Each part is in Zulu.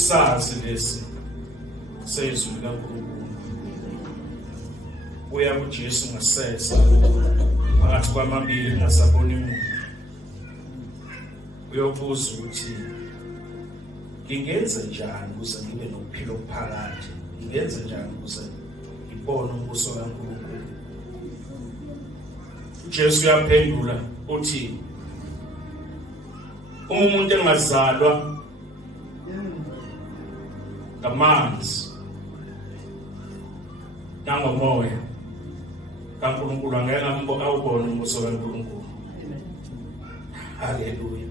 sazi lesi sezwi likaNkulunkulu. Uya kuJesu ngasesa phakathi kwamabili ngasaboni umuntu. Uyobuza ukuthi ngingenze njani ukuze ngibe nokuphila okuphakathi? Ngingenze njani ukuze ngibone umbuso kaNkulunkulu? Jesu uyaphendula uthi umuntu engazalwa ngamanzi nangomoya kaNkulunkulu angeke awubone umbuso kaNkulunkulu. Haleluya.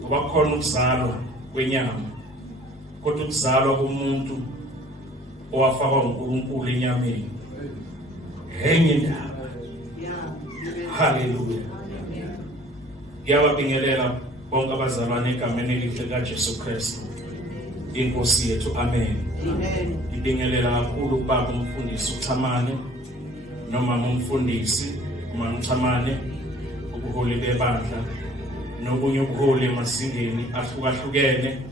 Ngoba khona ukuzalwa kwenyama, kodwa ukuzalwa komuntu owafakwa uNkulunkulu enyameni enye indaba. Haleluya. Ngiyababingelela bonke abazalwane egameni elihle likaJesu Kristu inkosi yethu. Amen. Ngibingelela kakhulu ubaba umfundisi uThamane noma umfundisi uMamthamane, ubuholi bebandla nokunye ubuholi emasingeni ahlukahlukene.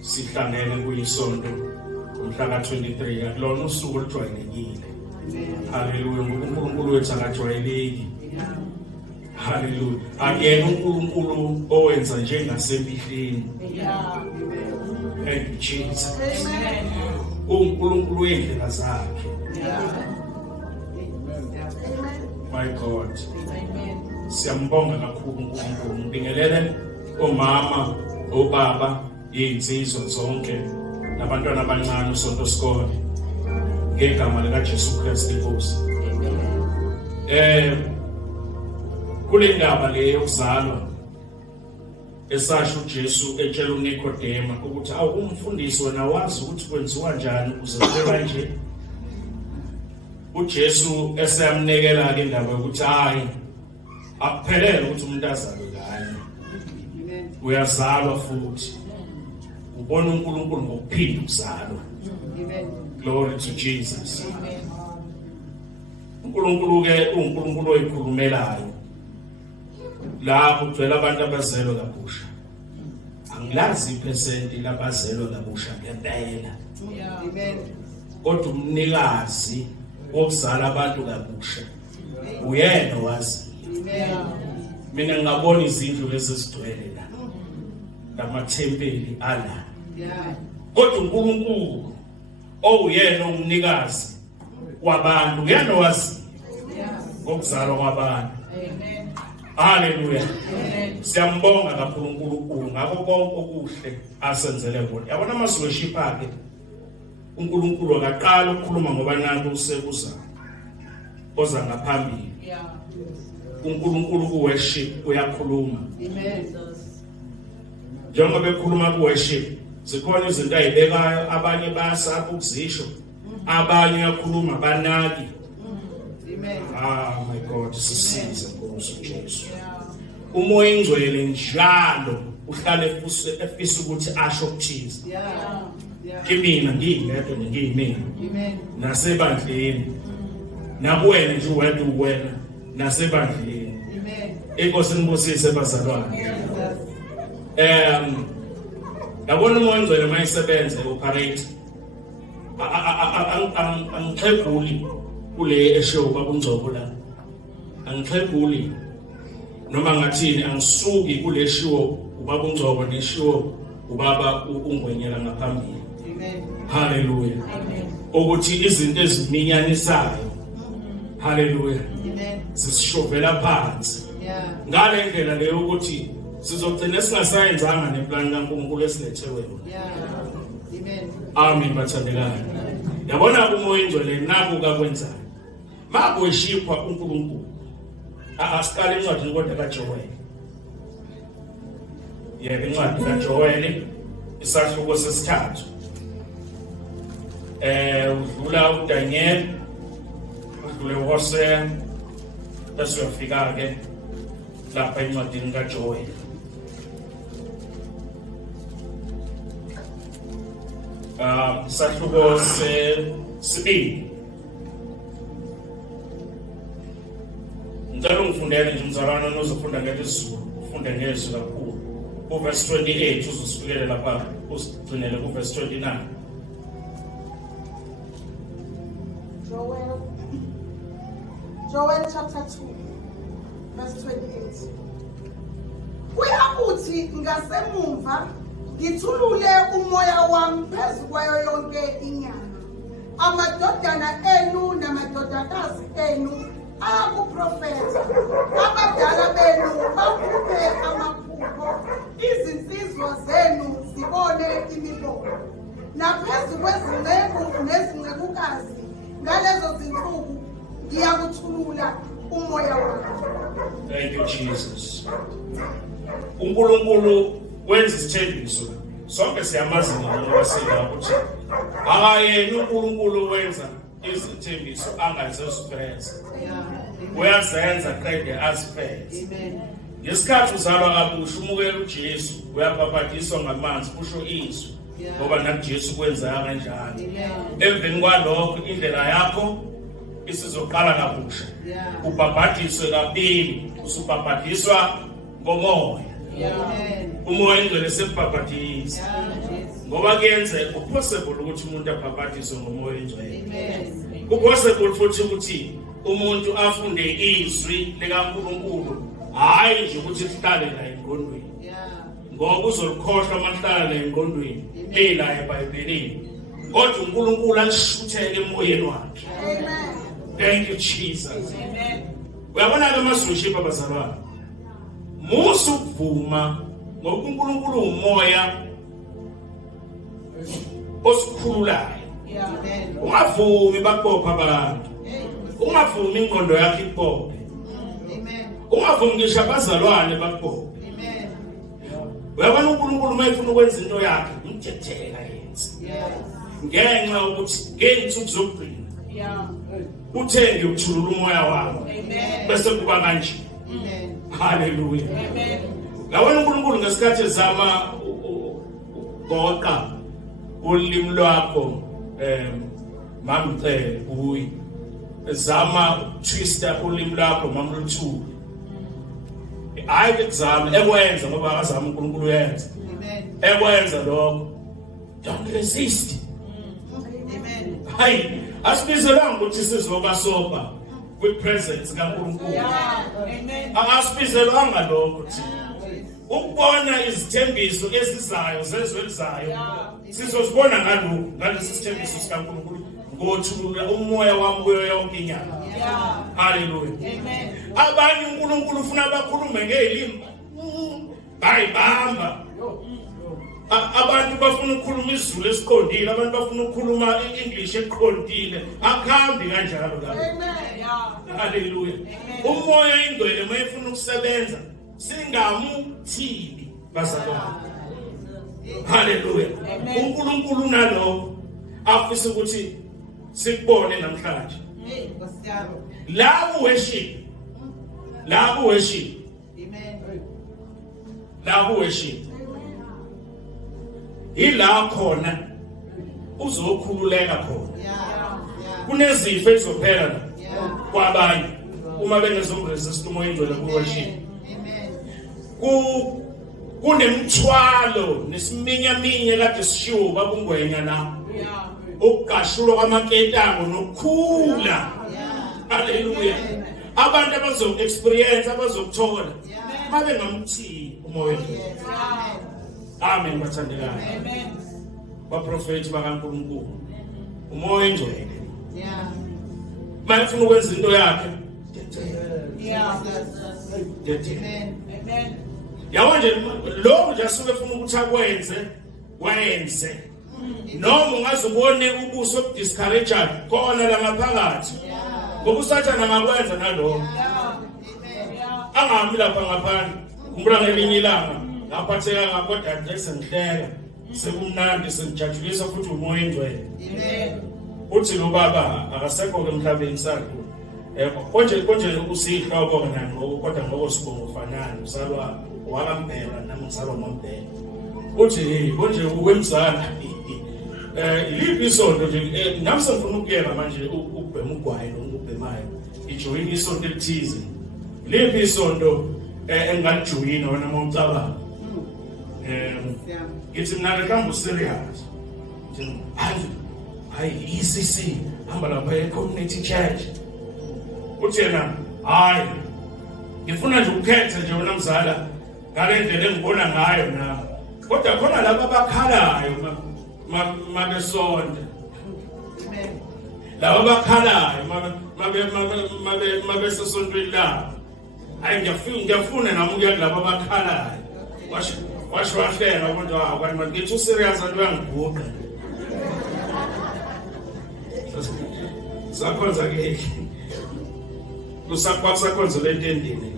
Sihlangene kuyisonto umhla ka-23 akulona usuku olujwayelekile. Haleluya. Ngoba uNkulunkulu wethu akajwayeleki. Haleluya. Akuyena uNkulunkulu owenza njengasemhleni. Thank you, Jesus. uNkulunkulu wendlela zakhe. My God. Siyambonga kakhulu uNkulunkulu. Ngibingelele omama, obaba, izinsizwa zonke nabantwana abancane usonto sikole ngegama likaJesu Kristu inkosi. Kule ndaba le yokuzalwa esasho uJesu etshela uNikodema ukuthi umfundisi wena wazi ukuthi kwenziwa njani ukuze kube kanje. uJesu eseyamnekela ke indaba yokuthi hayi akuphelele ukuthi umuntu azalwe kanye, uyazalwa futhi ubona uNkulunkulu ngokuphinda ukuzalwa. Glory to Jesus. uNkulunkulu ke uNkulunkulu oyikhulumelayo la kugcwele abantu abazelwe kabusha. Angilazi iphesenti labazelwe kabusha ngempela, kodwa umnikazi wokuzala abantu kabusha uyena wazi. Mina ngingabona izindlu lezi ezigcwele la lamathempeli ala, kodwa uNkulunkulu oyena umnikazi wabantu uyena wazi ngokuzalwa kwabantu. Haleluya. Siyambonga kakhulu uNkulunkulu ngakho konke okuhle asenzele bona. Yabona ama-worship akhe uNkulunkulu akaqala ukukhuluma ngoba nanku usekuza oza ngaphambili. uNkulunkulu ku-worship uyakhuluma. Njengoba bekhuluma ku-worship zikhona izinto ayibekayo, abanye bayasapha ukuzisho, abanye uyakhuluma banaki. My God, sisize Nkosi uJesu. Umoya ingcwele njalo uhlale efisa ukuthi asho ukuthize. Kimina ngiyedwa ngiyimina. Nasebandleni. Nakuwena nje uwedwa uwena nasebandleni. Inkosi nibusise bazalwane. Yabona umoya ingcwele mayisebenza operate. Angixheguli kule eshow babungcobo la. Angixheguli noma ngathini, angisuki kule show ubabungcobo neshow ubaba ungwenyela ngaphambili. Haleluya. Ukuthi izinto eziminyanisayo, haleluya, sisishovela phansi. Ngale ndlela leyo ukuthi sizogcina singasayenzanga neplan kaNkulunkulu esilethelwe yona. Amen bathandekayo. Yabona umoya ingcwele naku kakwenzayo. Makushipha uNkulunkulu. Asiqale incwadi kodwa kaJoel. Yebo, incwadi kaJoel isahluko sesithathu. Udlula uDaniel, udlule uHosea, bese uyafika ke lapha encwadini kaJoel. Isahluko sesibili. Ngicela ungifundele nje umzalwane ozofunda ngelizulu, ufunde ngezwi kakhulu. uverse 28 uzosifikele lapha usigcinele kuverse 29. Joel chapter 2 verse 28. Kuyakuthi ngasemumva ngithulule umoya wami phezu kwayo yonke inyama. Amadodana enu namadodakazi enu ayakuprofetha. Abadala benu bakhuphe amaphupho. Izinsizwa zenu zibone imibono. Naphezu kwezinceku nezincekukazi ngalezo zinsuku ngiyakuthulula umoya wami. Thank you, Jesus. uNkulunkulu wenza isithembiso. Sonke siyamazi ngoba sila ukuthi akayena uNkulunkulu wenza izithembiso angazozifeza. Uyazenza qede azifeze. Amen. Ngesikhathi uzalwa kabusha umukela uJesu uyabhabhadiswa ngamanzi kusho izwi ngoba nakuJesu kwenza kanjalo. Emveni kwalokho indlela yakho isizoqala kabusha. Ubhabhadiswe kabili, usubhabhadiswa ngomoya. Umoya ingcwele sebhabhadisa. Ngoba kuyenzeka possible ukuthi umuntu abhabhadiswe ngomoya ingcwele. Kupossible futhi ukuthi umuntu afunde izwi likaNkulunkulu hayi nje ukuthi lihlale la engqondweni. Ngoba uzolikhohlwa amahlala la engqondweni la eBhayibhelini. Kodwa uNkulunkulu alishuthele emoyeni wakhe. Amen. Thank you, Jesus. Amen. Uyabona ke masworship abazalwane. Musu ukuvuma ngoba uNkulunkulu umoya osikhululayo. Amen. Ungavumi bakubopha abantu. Ungavumi ingqondo yakhe ikubophe. Amen. Ungavumi ngisho abazalwane bakubophe. Amen. Uyabona uNkulunkulu mayefuna ukwenza into yakhe umthethela yenza. Ngenxa ukuthi ngensuku zokugcina. Uthenge ukuthulula umoya wakho. Bese kuba kanje. Amen. Hallelujah. Amen. Ngabona uNkulunkulu ngesikhathi ezama goqa ulimi lwakho mamcele kuyi. Ezama twista ulimi lwakho mamluthu. Hayi exam ekwenza ngoba akazama uNkulunkulu uyenza. Amen. Ekwenza lokho. Don't resist. Amen. Hayi asibizelanga ukuthi sizoba soba with presence kaNkulunkulu. Amen. Asibizelanga lokho thi. Ukubona izithembiso ezizayo zezwe elizayo. Sizozibona ngalokho ngalesi sithembiso sikaNkulunkulu ngothulula umoya wami kuyo yonke inyama. Hallelujah. Amen. Abanye uNkulunkulu ufuna bakhulume ngelimi. Bayibamba. Abantu bafuna ukukhuluma isiZulu esiqondile, abantu bafuna ukukhuluma iEnglish eqondile. Akhambi kanjalo la. Amen. Hallelujah. Umoya ingcwele mayefuna ukusebenza singamuthibi bazalwane. Hallelujah. uNkulunkulu unalokho afisa ukuthi sikubone namhlanje. La worship. Amen. La worship. Ila khona uzokhululeka khona. Kunezifo ezizophela la kwabanye uma bengezomresist umoya ingcwele ku-worship. Kunemthwalo nesiminyaminya kade sishiwo babungwenya la. Ukugashulwa kwamaketanga nokukhula. Hallelujah. Abantu abazo-experience abazokuthola babe ngamthi umoya ingcwele. Amen bathandekayo. Amen. Baprofethi bakaNkulunkulu. Umoya ingcwele. Mayefuna ukwenza into yakhe. Amen. Yabona nje lo nje asuke efuna ukuthi akwenze wenze. Noma ungazubone ubuso obudiscourage khona la ngaphakathi. Ngoba usathana angakwenza nalokho. Angami lapha ngaphandle. Kumbula ngelinye ilanga. Ngaphatheka ngakodwa nje sengihleka. Sekumnandi sengijatshulisa futhi umoya ingcwele. Amen. Uthi lo baba akasekho ke emhlabeni sakho. Konje usihloko nango kodwa ngokosibongo fanana uzalwa wakampela nami ngizalwa ngombhele. Uthi konje ukwemzana iliphi isonto nje nami sengifuna ukuyeka manje ukubhema ugwayi lokubhemayo. Ijoyini isonto elithize. Iliphi isonto engalijoyina wena uma ucabanga. ngithi mina lekambo serious hayi ECC hamba lapha e-community church uthi yena hayi ngifuna nje ukukhetha nje wena mzala ngale ndlela engibona ngayo nami kodwa khona laba abakhalayo mabesonda laba abakhalayo mabesesontweni labo hayi ngiyafuna nami ukuya kulaba abakhalayo washo wahlela ukuthi hayi manje ngithi userious antu uyangiguqa sakhonza ke kusakhonza lentendeni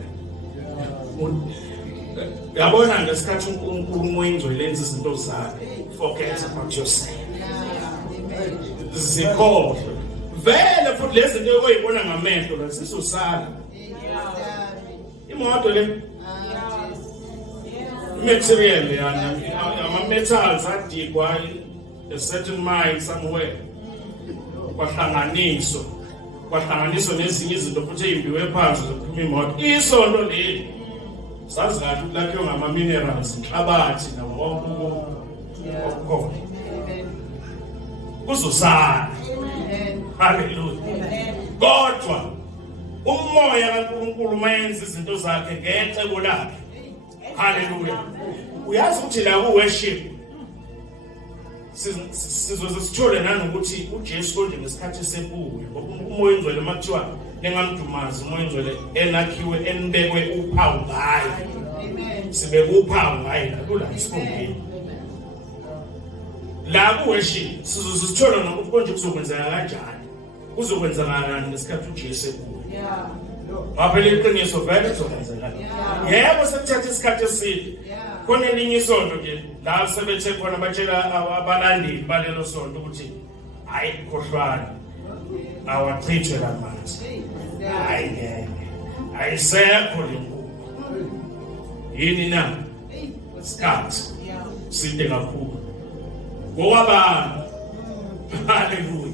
la yabona ngesikhathi uNkulunkulu oyingcwele enza izinto zakhe forget about yourself zikhohlwe vele futhi lezi zinto oyibona ngamehlo la sisosala imoto le material yana ama-metals adigwa a certain mine somewhere kwahlanganiswa nezinye izinto futhi ey'mbiwe phansi zokuphuma imoto isonto leli sazi kahle ukuthi lakhiwe ngama-minerals inhlabathi nawo okukhona kuzosala haleluya kodwa umoya kaNkulunkulu mayenza izinto zakhe ngecebo lakhe haleluya uyazi ukuthi la ku-worship sizoze sithole nanokuthi uJesu konje ngesikhathi sebuya ngoba umoya ongcwele makuthiwa nengamdumazi umoya ongcwele enakhiwe enibekwe uphawu ngayo sibeke uphawu ngayo lula isikhundleni la ku-worship sizoze sithole nokuthi konje kuzokwenzeka kanjani kuzokwenzakala ngesikhathi uJesu ebuya ngaphela iqiniso vele kuzokwenzakala yebo sekuthatha isikhathi eside khona elinye isonto nje la sebethe khona batshela abalandeli balelo sonto ukuthi hayi khohlwana awachithwe la manje hayi ngeke ayisekho le nkukhu yini na isikhathi side kakhulu ngokwabani haleluya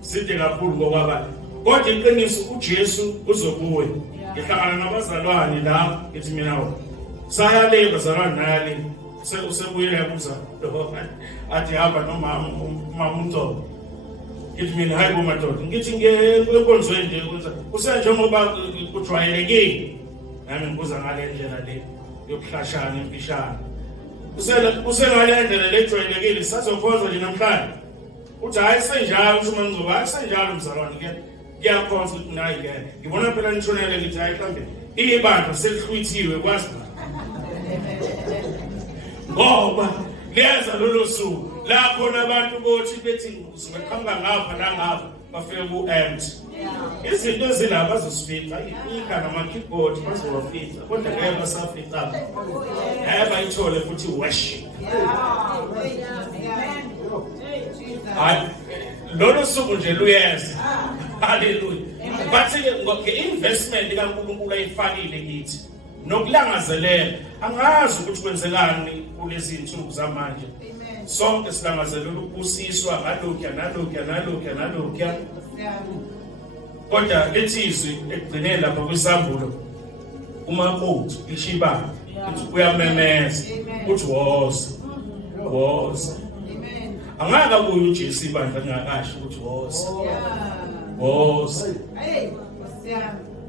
side kakhulu ngokwabani kodwa iqiniso uJesu uzobuya ngihlangana nabazalwane la ngithi mina saya le bazalwane nale usebuyile yabuza athi hamba nomama uMntoko ngithi mina hayi bomadoda ngithi ngenkonzweni nje ukuthi usenjengoba kujwayelekile nami ngibuza ngale ndlela le yokuhlashana impishana usengale ndlela le ejwayelekile sazokhonza nje namhlanje uthi hayi senjalo usho mangizoba hayi senjalo mzalwane ngiyakhonza ukuthi nayi ngibona phela nitshonele ngithi hayi mhlambe ibandla selihlwithiwe kwazi ngoba liyeza lolo suku la khona abantu bothi bethi sibeqhamuka ngapha nangapha bafike ku-empty izinto ezilapha bazosifica iika nama-keyboard bazowafica kodwa ngeke basafica ngeke bayithole futhi worship hayi lolo suku nje luyeza haleluya bathi-ke nge-investment kaNkulunkulu ayifakile kithi nokulangazelela angazi ukuthi kwenzekani kulezi zinsuku zamanje sonke silangazelela ukubusiswa ngalokhuya kodwa lethizwi ekugcineni lapha kwisambulo umakoti lishibana uyamemeza ukuthi woza angaka kuyo uJesu ibandla ngakasho ukuthi woza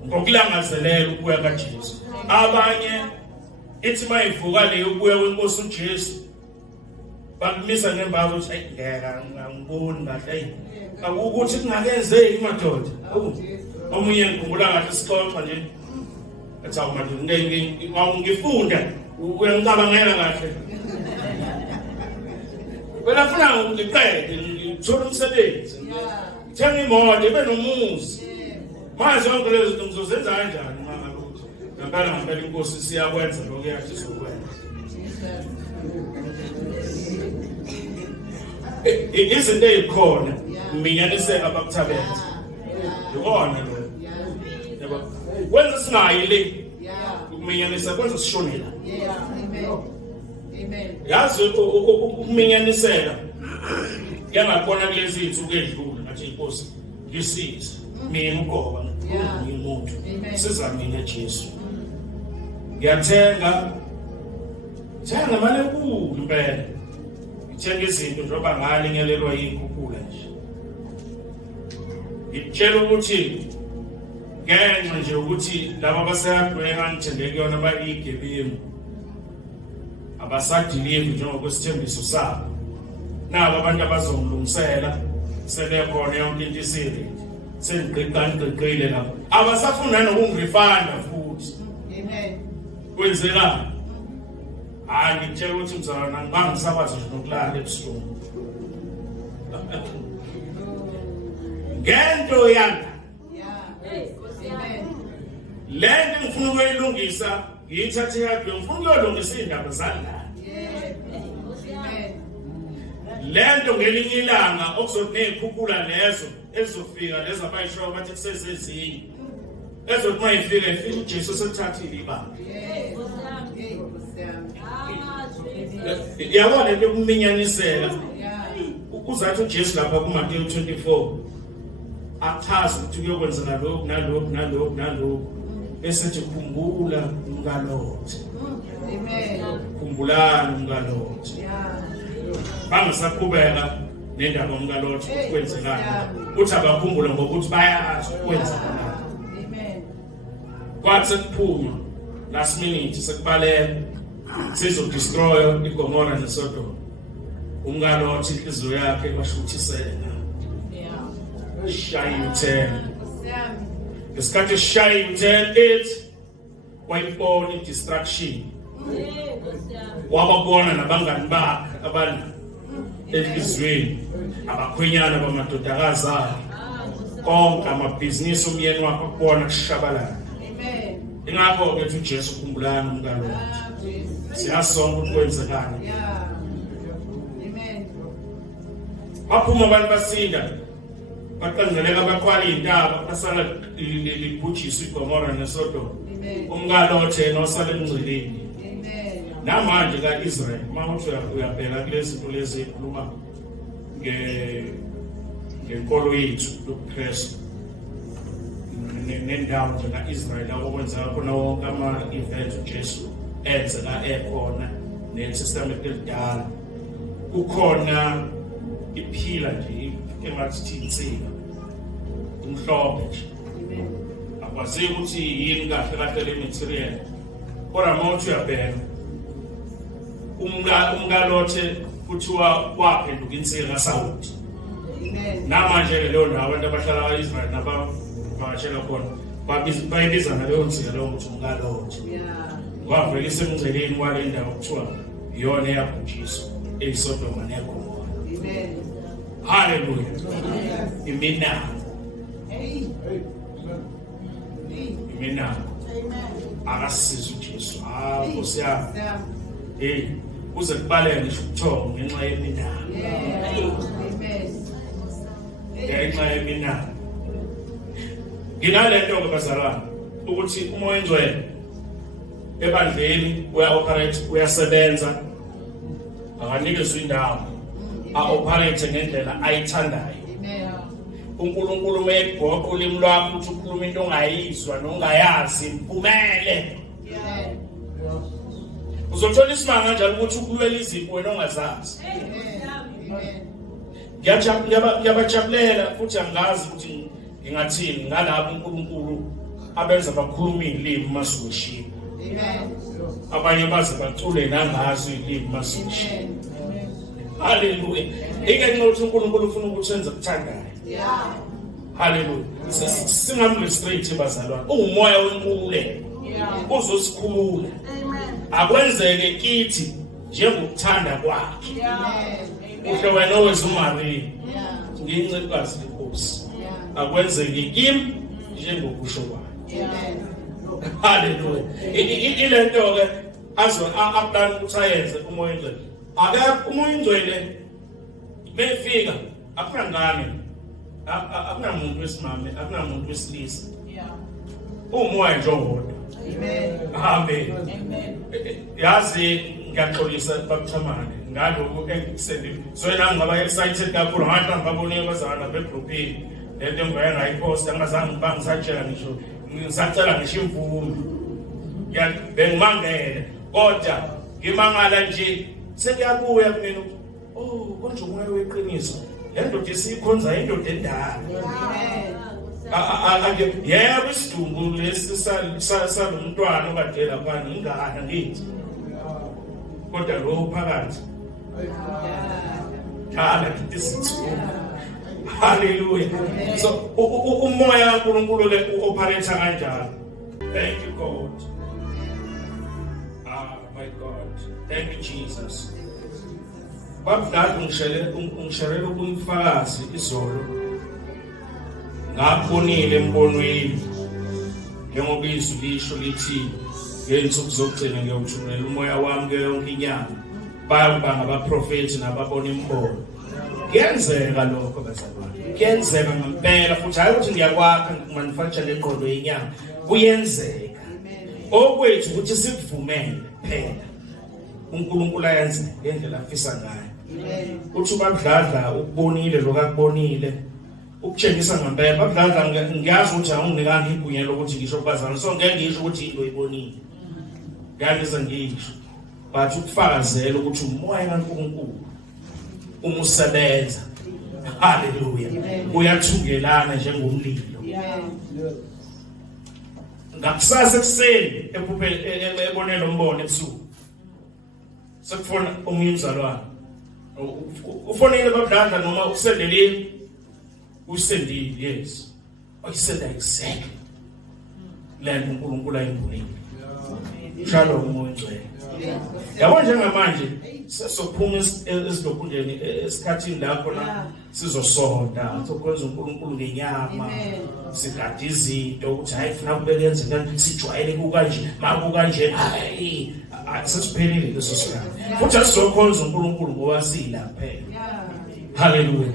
ngokulangazelela ukuya kaJesu abanye ithi mayivuka le ukuya kwenkosi uJesu bakumisa ngembazo ukuthi ayi ngeka ngangiboni kahle akukuthi kungakenzeki madoda omunye ngikhumbula kahle sixoxa nje athi awumadoda ngifunda uyangicabangela kahle wena funa ngiqede ngithola umsebenzi ngithenga imoto ibe nomuzi manje zonke lezi zinto ngizozenza kanjani ngempela inkosi siyakwenza lokho yathi sizokwenza izinto ezikhona minyaniseka bakuthabenza yibona lo yebo kwenza singayi le ukuminyanisa kwenza sishonela yazi ukuminyaniseka yangabona kulezi zinsuku edlule ngathi inkosi ngisize mina ugoba ngimuntu siza mina Jesu ngiyathenga Thenga imali enkulu impela. Ngithenga izinto njengoba ngalinyelelwa yikhuphula nje. Ngitshela ukuthi ngenxa nje ukuthi laba abaseyadweka ngithembeke kuyona bayigebengu. Abasadilivi njengokwesithembiso sabo. Nabo abantu abazongilungisela sebekhona yonke into isiri. Sengiqeqile lapho. Abasafuna nokungirefanda futhi. Amen. Kwenzekani? Hayi ngitshela ukuthi mzalwana ngibangisakwazi nje nokulala ebusuku. Ngento yanga. Amen. Lento ngifuna ukuyilungisa ngiyithathe yakhe ngifuna ukuyolungisa indaba zala. Amen. Lento ngelinye ilanga okuzothi nezikhuphula lezo ezofika lezo abayisho bathi kusezezinye. Ezothi mayifika ifika uJesu sethathile ibanga. Yabona into yokuminyanisela. Uzathi uJesu lapha kuMateyu 24 achaza ukuthi kuyokwenzeka nalokhu bese khumbula umkalothe. Amen. Khumbulani umkalothe. Bangasaqhubeka nendaba umkalothe ukwenzekani. Uthi abakhumbule ngokuthi bayazi ukwenzekani. Amen. Kwathi kuphuma last minute sekubaleka sizodestroy iGomora neSodom. Umkalothe inhliziyo yakhe kwashuthisela. Shine 10. Ngesikhathi eshine 10 wayibona i-distraction. Wababona nabangani bakhe abana enhliziyweni abakhwenyana bamadodakazi akhe. Konke amabhizinisi umyeni wakhe akubona kushabalala. Amen. Ingakho-ke uthi uJesu khumbulani umkalothe. Siyasonga ukuthi kwenzekani. Amen. Baphuma abantu basinda. Baqangeleka baqhwala izintaba basala libhujiswa iGomora neSodom. Umkalothe nosala emngceleni. Amen. Namanje kaIsrael mawuthi uyabheka kulezi zinto lezi ekhuluma ngenkolo yethu yokuKristu. Nendawo nje kaIsrael lapho kwenzeka khona wonke ama-events uJesu enzeka ekhona neTestament elidala. Kukhona iphila nje engathi insika umhlophe nje. Akwazi ukuthi yini kahle le material. Kodwa mawuthi uyabheka umkalothe kuthiwa waphenduka insika kaSawudi. Amen. Namanje ke leyo ndawo abantu abahlala kaIsrael nabavakashela khona bayibiza ngaleyo nsika leyo ukuthi umkalothe. Wavela isemngceleni wale ndawo kuthiwa iyona eyabhujiswa eSodoma neGomora. Amen. Hallelujah. Iminako. Iminako. Akasiza uJesu. Nkosi yami. Uze kubaleke ngisho ubuthongo ngenxa yeminako. Amen. Ngenxa yeminako. Nginalento ke bazalwane ukuthi umoya engcwele ebandleni uya-operate uyasebenza akanikezwe indawo a-operate ngendlela ayithandayo. uNkulunkulu megoqa ulimi lwakho ukuthi ukhuluma into ongayizwa nongayazi kumele uzothola isimanga kanjalo ukuthi ukulwela izipho wena ongazazi. Ngiyabajabulela futhi angazi ukuthi ngingathini ngalabo uNkulunkulu abenza bakhuluma izilimi masukushiya. Abanye baze bacule nangazo izilimi masukushiya. Hallelujah. Ingeke ukuthi uNkulunkulu ufuna ukuthi enze ukuthandayo. Hallelujah. Singamrestrict bazalwane. Umoya wenkululeko. Uzosikhulula. Akwenzeke kithi njengokuthanda kwakhe. Uhle wena owezuMaria. Ngiyincikazi lenkosi. Akwenzeke kimi njengokusho kwakhe. Hallelujah. Ilento ke aplan ukuthi ayenze umoya engcwele. Ake umoya engcwele befika akunangane. Akunamuntu wesimame, akunamuntu wesilisa. Umoya nje owodwa. Amen. Yazi ngiyaxolisa babuthamane ngalokhu engikusendile. So yena ngaba excited kakhulu ngathi ngababone abazalwane begroupini. Lento engayipost angazange bangisatshela ngisho ngisacela ngisho imvume. Bengimangele kodwa ngimangala nje sekuyabuya kumina uNtshongweni weqiniso lendoda esikhonza indoda endala yebo isidumbu lesi salomntwana obadela kwani ingaka ngithi kodwa lo phakathi hallelujah. So umoya kaNkulunkulu le operate kanjalo. Thank you God. My God. Thank you Jesus. Babudala ungishalela ubufakazi izolo. Ngabonile embonweni. Njengoba izwi lisho lithi ngensuku zokugcina ngiyawuthumela umoya wami yonke inyanga. Bayaba ngabaprofeti nababona imbono. Kuyenzeka lokho bazalwane. Kuyenzeka ngempela futhi hayi ukuthi ngiyakwakha manufacture leqondo yenyanga. Kuyenzeka. Okwethu ukuthi sikuvumele phela. uNkulunkulu ayenze ngendlela afisa ngayo. Uthi babudladla ukubonile lokakubonile. Ukutshengisa ngempela babudladla ngiyazi ukuthi awunginikanga igunya lokuthi ngisho kubazalwane. So ngeke ngisho ukuthi into oyibonile. Ngiyaliza ngisho. Bathi ukufakazela ukuthi umoya kaNkulunkulu umusebenza. Hallelujah. Uyathukelana njengomlilo. Ngakusasa ekseni ebonela umbono ebusuku. Sekufona omunye umzalwane. Ufonile babudladla noma usendelile. Usendile, yes. Uyisenda exactly. Lento uNkulunkulu ayibonile. Shalom moyingcwele. Yabo njengamanje sesophuma esidokundeni esikhathini lapho na sizosonda sokwenza uNkulunkulu ngenyama sigada izinto ukuthi hayi funa kubelenze kanti sijwayele kukanje maku kanje hayi sesiphelile leso sikhathi futhi asizokhonza uNkulunkulu ngoba sila phela. Hallelujah.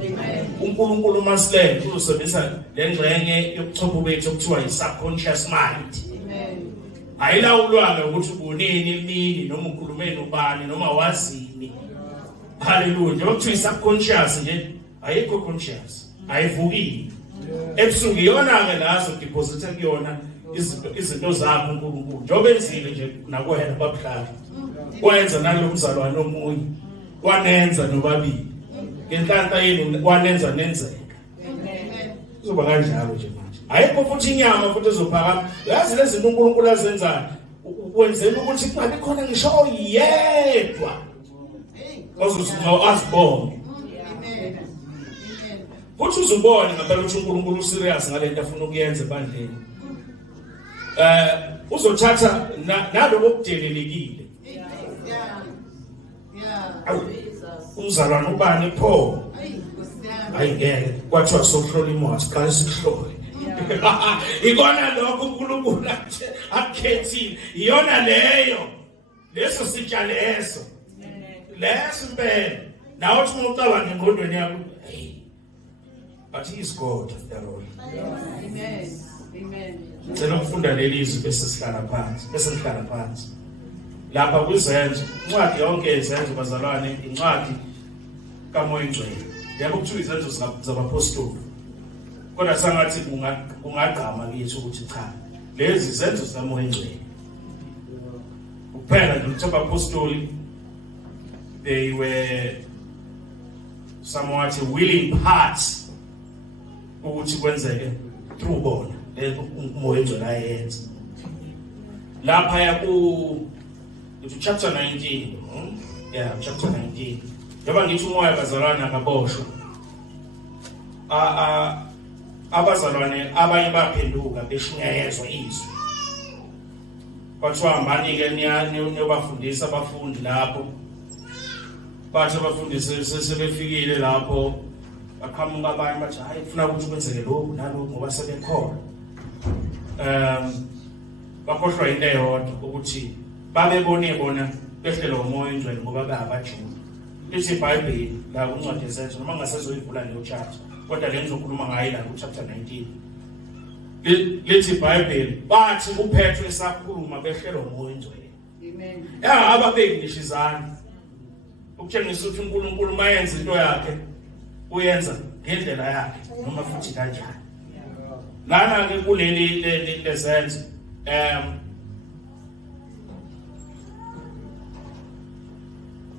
uNkulunkulu masilenze uzosebenzisa lengxenye yobuchopho bethu okuthiwa yi-subconscious mind. Ayilawulwayo ukuthi uboneni emini noma ukhulume nobani noma wazini. Hallelujah. Njengoba kuthiwa i-subconscious nje ayikho conscious. Ayivukile. Ebusuku iyona-ke lazo deposit kuyona izinto zakho uNkulunkulu. Njengoba enzile nje nakuwena babudala. Wenza nalo mzalwane omunye. Wanenza nobabili. Ngenhlanhla yenu wanenza nenzeka. Kuzoba kanjalo nje manje. Ayikho futhi inyama futhi ezophakama. Yazi lezi zinto uNkulunkulu azenzayo ukwenzela ukuthi kungabi khona ngisho oyedwa. Azibonge. Futhi uzubone ngempela ukuthi uNkulunkulu userious ngalento afuna ukuyenza ebandleni. Uzothatha naloko okudelelekile. Umzalwane ubani pho? Ayingeke kwathiwa sohlola imoto qala sikuhlole. Ikona lokho uNkulunkulu akukhethile. Iyona leyo. Leso sitsha leso. Leso impela. Nawe uthi ucabanga engqondweni yakho, hey. But he is God after all. Amen. Amen. Ngicela ukufunda lelizwi bese sihlala phansi. Lapha kwizenzo, incwadi yonke izenzo bazalwane, incwadi kaMoya Ngcwele. Yabo kuthiwa izenzo zabapostoli. Kodwa sangathi kungagqama kithi ukuthi cha. Lezi izenzo zikaMoya Ngcwele. Kuphela nje abapostoli they were somewhat willing parts ukuthi kwenzeke through bona uMoya Ngcwele ayenza. Lapha yaku chapter 19. Yeah, chapter 19. Njengoba ngithi umoya bazalwane akaboshwa. Abazalwane abanye baphenduka beshinyayezwa izwi. Kwathiwa manje-ke niyobafundisa abafundi lapho. Bathi abafundisi sebefikile lapho baqhamuka abanye bathi hayi ufuna ukuthi kwenzeke lokhu nalokhu ngoba sebekhona. Bakhohlwa into eyodwa ukuthi babebone bona behlela umoya Ngcwele ngoba bayabaJuda. Lithi iBhayibheli la kuncwadi yezenzo noma ngasezoyivula leyo chapter kodwa le ngizokhuluma ngayo la ku chapter 19. Lithi iBhayibheli bathi uPetro esakhuluma behlela umoya Ngcwele. Amen. Ababeki ngisho izandla. Ukutshengisa ukuthi uNkulunkulu mayenza into yakhe uyenza ngendlela yakhe noma futhi kanjani. Lana ke kuleli lezenzo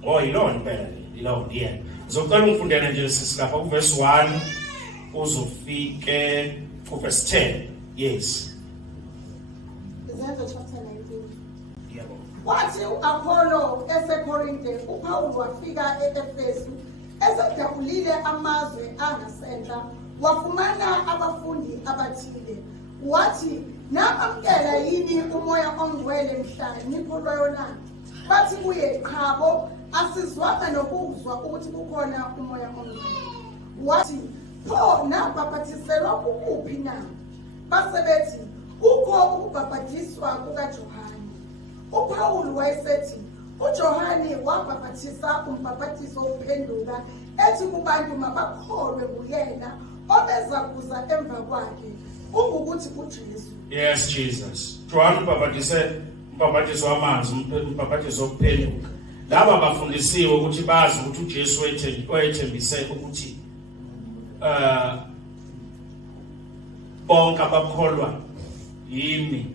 Oh, yilona impela, yilona, yeah. Ngizocela ungifundele nje sisilapha kuverse 1 uzofike kuverse 10. Yes. Izenzo chapter 19. Yebo. Wathi u-Apollo eseKorinte, uPawulu wafika e-Efesu, esedabulile amazwe angasentla, wafumana abafundi abathile. Wathi, namamkela yini umoya ongcwele mhla nikholwayo na? Bathi kuye, qhabo, asizwanga nokuzwa ukuthi kukhona umoya ongcwele. Wathi, pho nabhaphathiselwa kukuphi na? Base bethi, kukho ukubhahathiswa kukaJohane. UPawulu wayesethi, uJohane wabhaphathisa umbhaphathiso wokuphenduka, ethi kubantu mabakholwe kuyena obeza kuza emva kwakhe, kungukuthi uJesu. Yes, Jesus. John umbhaphathiso wamanzi, umbhaphathiso wokuphenduka. Laba bafundisiwe ukuthi bazi ukuthi uJesu wayethembise ukuthi bonke abakholwa yimi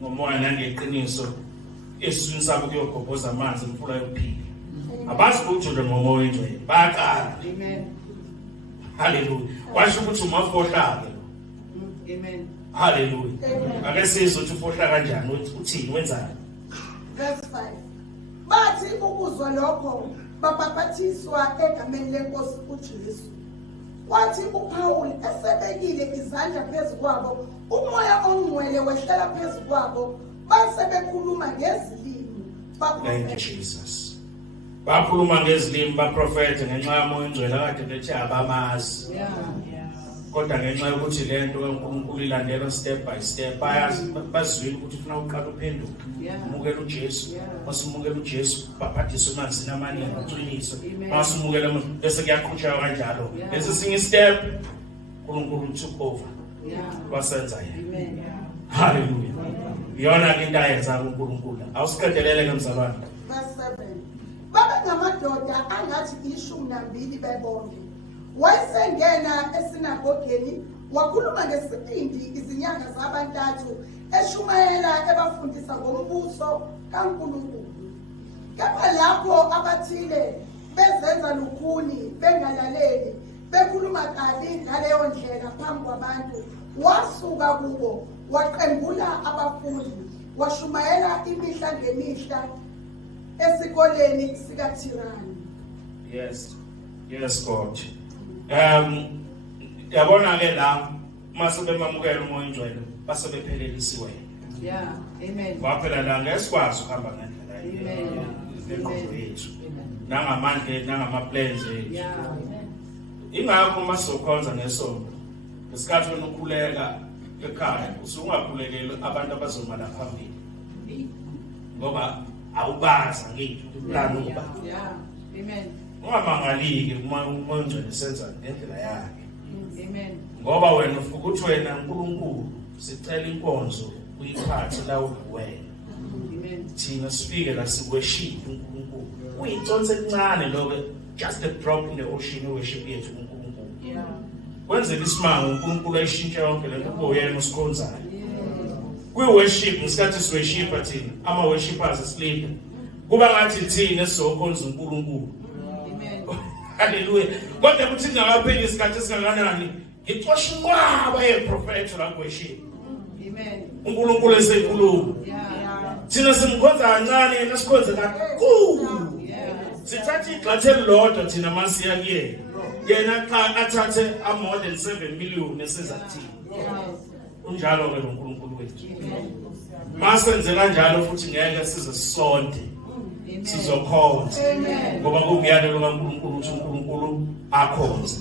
ngomoya nangeqiniso esizweni sabo kuyogobhoza amanzi imfula yokuphila. Abazi ukuthi ngomoya oyingcwele bayaqala. Amen. Hallelujah. Washo ukuthi umafohlake. Amen. Hallelujah. Ake sizwe ukuthi ufohla kanjani, uthini wenzani. Verse 5. Bathi ukuzwa lokho babhaphathiswa egameni lenkosi uJesu. Wathi uPawulu esebekile izandla phezu kwabo, umoya ongcwele wehlela phezu kwabo, base bekhuluma ngezilimi. Thank you, Jesus. Bakhuluma ngezilimi baprofete ngenxa yomoya ongcwele kade bethi abamazi. Yeah. Kodwa ngenxa yokuthi lento kaNkulunkulu ilandela step by step, bayazi bazwile ukuthi ufuna uqala uphenduke. Umukela uJesu, masumukela uJesu, baphathiswe emanzini amaningi uqiniswe. Masumukela bese kuyaqhutshwa kanjalo. Bese sinye step uNkulunkulu took over. Wasenza yena. Amen. Hallelujah. Yona into ayenza uNkulunkulu. Awusiqedelele kamzalwane. Verse 7. Babe ngamadoda angathi 12 bebonke. Wayesengena esinagogeni wakhuluma ngesibindi izinyanga zabantathu, eshumayela ebafundisa ngombuso kaNkulunkulu. Kepha lapho abathile bezenza lukhuni, bengalaleli, bekhuluma kabi ngaleyo ndlela phambi kwabantu, wasuka kubo waqembula abafundi, washumayela imihla ngemihla esikoleni sikaThirani. Yes, God. Yabona ke la mase bemamukela umoya ongcwele base bephelelisiwe. Yeah. Amen. Baphela la ngesikwazi ukuhamba ngendlela Amen. yenkonzo yethu. Nangamandla nangamaplans ethu. Yeah. Ingakho masokhonza ngesonto. Ngesikhathi wena ukhuleka ekhaya usungakhulekeli abantu abazoma la phambili. Ngoba awubaza ngithi uplano uba. Yeah. Amen. Ungamangaliki uma ongcwele senza ngendlela yakhe. Amen. Ngoba wena ufuka uthi wena uNkulunkulu sicela inkonzo uyiphathe la uwena. Amen. Thina sifike la siworship uNkulunkulu. Uyiconse encane lokho, just a drop in the ocean worship yethu uNkulunkulu. Yeah. Kwenzela isimanga uNkulunkulu ayishintsha yonke lento kube uyena usikhonzayo. Kwi-worship ngesikhathi siworship thina ama-worshipers sleep. Kuba ngathi thina sizokhonza uNkulunkulu. Hallelujah. Kodwa kuthi ngakapheli isikhathi esingakanani ngixosha inqwaba yeprofethi la worship. Amen. uNkulunkulu esekhuluma. Yeah. Thina simkhonza kancane yena sikhonze kakhulu. Yeah. Sithatha igxathe elilodwa thina masiya kuyena. Yena xa athathe more than 7 million esizathini. Unjalo ke uNkulunkulu wethu. Masenze kanjalo futhi ngeke size sisonde. Sizokhonza. Ngoba kumyalelo kaNkulunkulu ukuthi uNkulunkulu akhonze.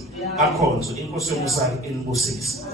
Inkosi yomusala inibusise.